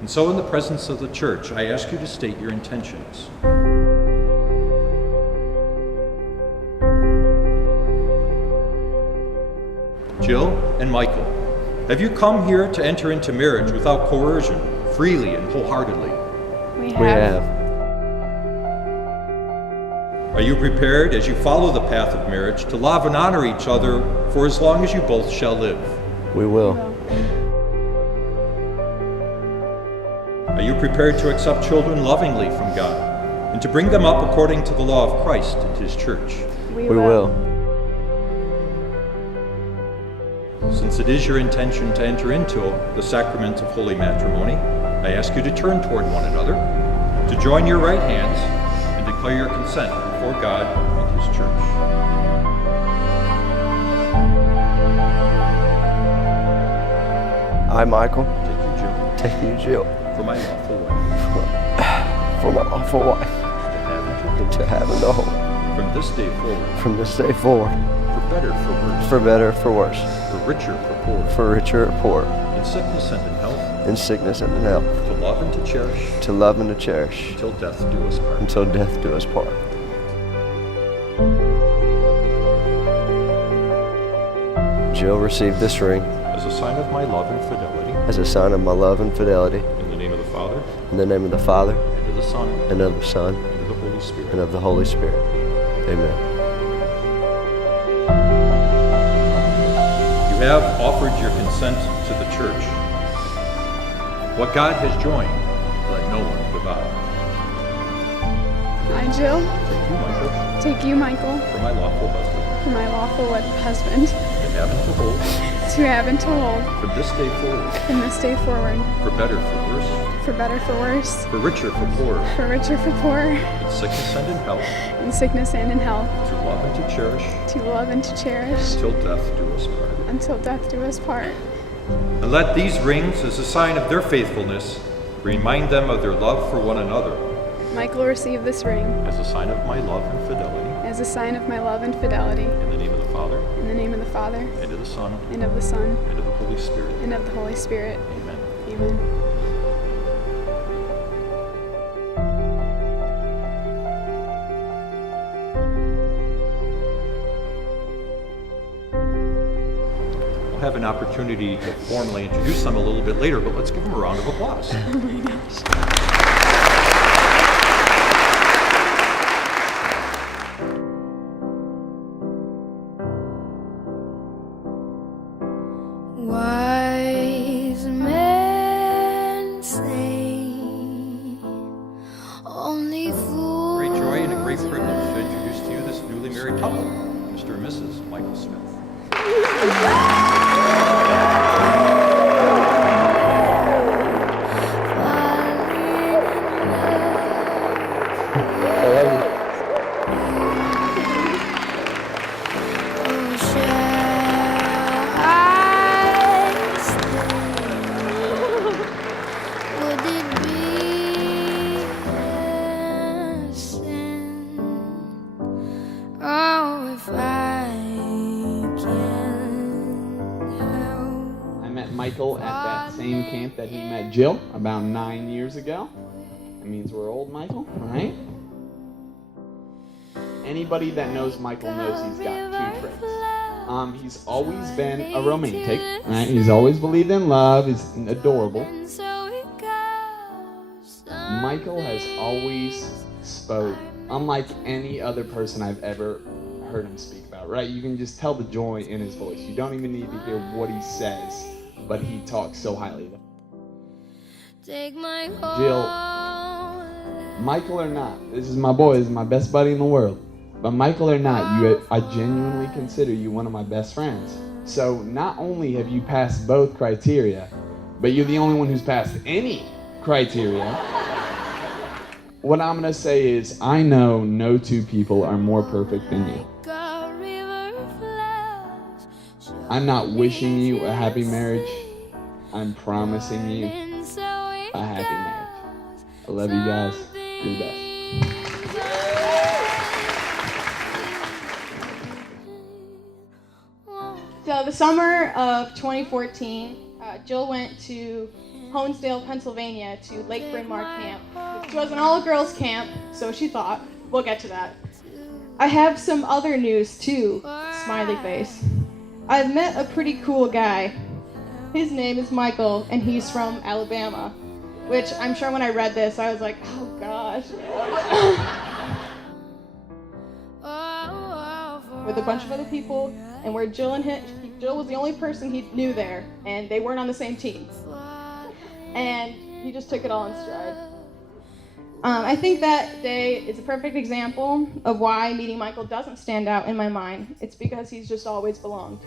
And so in the presence of the church, I ask you to state your intentions. Jill and Michael, have you come here to enter into marriage without coercion, freely and wholeheartedly? We have. Are you prepared, as you follow the path of marriage, to love and honor each other for as long as you both shall live? We will. Are you prepared to accept children lovingly from God and to bring them up according to the law of Christ and His church? We will. Since it is your intention to enter into the sacrament of holy matrimony, I ask you to turn toward one another, to join your right hands, and declare your consent before God and His church. I, Michael, Take you, Jill, take you, Jill, for my lawful wife, for my lawful wife, to have and to hold, to have and to hold, from this day forward, from this day forward, for better, for worse, for better, for worse, for richer, for poorer, for richer, or poor, in sickness and in health, in sickness and in health, to love and to cherish, to love and to cherish, until death do us part. until death do us part. Jill, receive this ring As a sign of my love and fidelity, as a sign of my love and fidelity, in the name of the Father, in the name of the Father, and of the Son, and of the Son, and of the Holy Spirit. and of the Holy Spirit. Amen. You have offered your consent to the church. What God has joined, let no one divide. I, Jill, Take you, Michael, take you, Michael, for my lawful husband, for my lawful husband, and have and to hold, to have and to hold, from this day forward, from this day forward, for better, for worse, for better, for worse, for richer, for poorer, for richer, for poorer, in sickness and in health, in sickness and in health, to love and to cherish, to love and to cherish, till death do us part. until death do us part. And let these rings, as a sign of their faithfulness, remind them of their love for one another, Michael, receive this ring as a sign of my love and fidelity, as a sign of my love and fidelity, in the name of the Father, in the name of the Father, and of the Son, and of the Son, and of the Holy Spirit. and of the Holy Spirit. Amen. Amen. We'll have an opportunity to formally introduce them a little bit later, but let's give them a round of applause. Oh my gosh. Wise men say only fools. Great joy and a great privilege to introduce to you this newly married couple, Mr. and Mrs. Michael Smith. Michael at that same camp that he met Jill about 9 years ago. That means we're old, Michael, right? Anybody that knows Michael knows he's got two traits. He's always been a romantic, right? He's always believed in love. He's adorable. Michael has always spoke unlike any other person I've ever heard him speak about, right? You can just tell the joy in his voice. You don't even need to hear what he says, but he talks so highly of it. Jill, Michael or not, this is my boy, this is my best buddy in the world. But Michael or not, I genuinely consider you one of my best friends. So not only have you passed both criteria, but you're the only one who's passed any criteria. What I'm gonna say is, I know no two people are more perfect than you. I'm not wishing you a happy marriage. I'm promising you a happy marriage. I love you guys. You're the best. So the summer of 2014, Jill went to Honesdale, Pennsylvania to Lake Bryn Mawr Camp, which was an all-girls camp, so she thought. We'll get to that. I have some other news too, smiley face. I've met a pretty cool guy. His name is Michael, and he's from Alabama, which I'm sure when I read this, I was like, oh gosh. With a bunch of other people, and where Jill was the only person he knew there, and they weren't on the same team. And he just took it all in stride. I think that day is a perfect example of why meeting Michael doesn't stand out in my mind. It's because he's just always belonged.